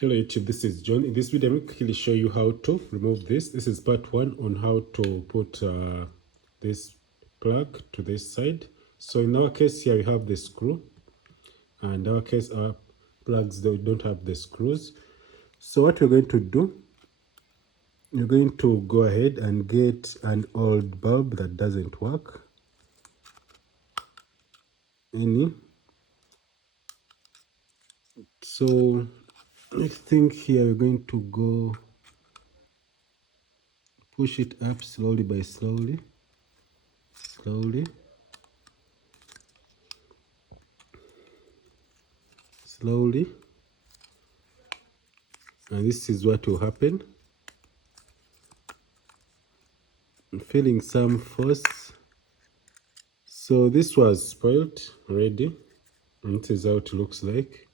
Hello YouTube, this is John. In this video, I'm going to quickly show you how to remove this. This is part one on how to put this plug to this side. So in our case here, we have the screw. And in our case, our plugs they don't have the screws. So what we're going to do, you're going to go ahead and get an old bulb that doesn't work. So I think here we're going to go push it up slowly by slowly. And this is what will happen. I'm feeling some force. So this was spoiled already, and this is how it looks like,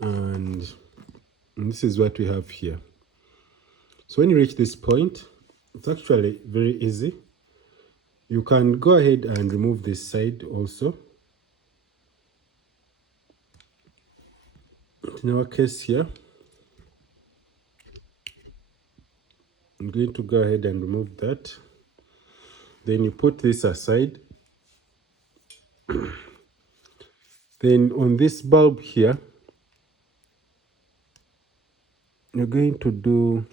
and this is what we have here. So when you reach this point, it's actually very easy. You can go ahead and remove this side also. In our case here, I'm going to go ahead and remove that. Then you put this aside. Then on this bulb here, you're going to do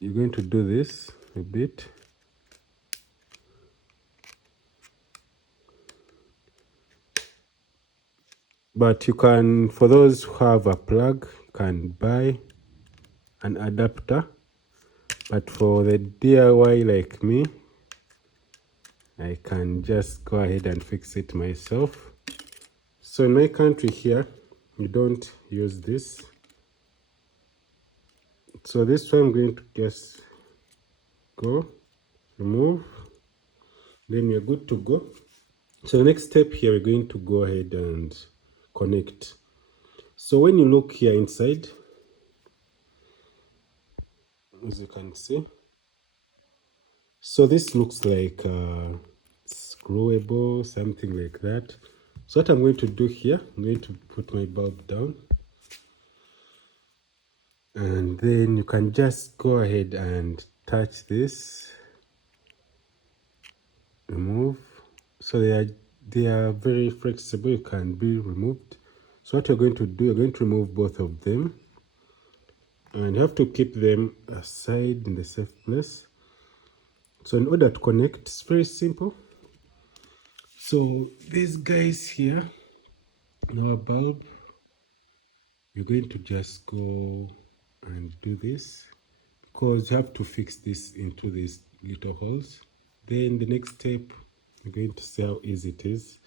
this a bit. But you can, for those who have a plug, you can buy an adapter. But for the DIY like me, I can just go ahead and fix it myself. So in my country here, you don't use this. So this one I'm going to just go, remove, then you're good to go. So the next step here, we're going to go ahead and connect. So when you look here inside, as you can see, so this looks like screwable, something like that. So what I'm going to do here, I'm going to put my bulb down, and then you can just go ahead and touch this, remove. So they are very flexible, you can be removed. So what you're going to do, you're going to remove both of them, and you have to keep them aside in the safe place. So in order to connect, it's very simple. So these guys here, our bulb, you're going to just go and do this, because you have to fix this into these little holes. Then the next step, you're going to see how easy it is.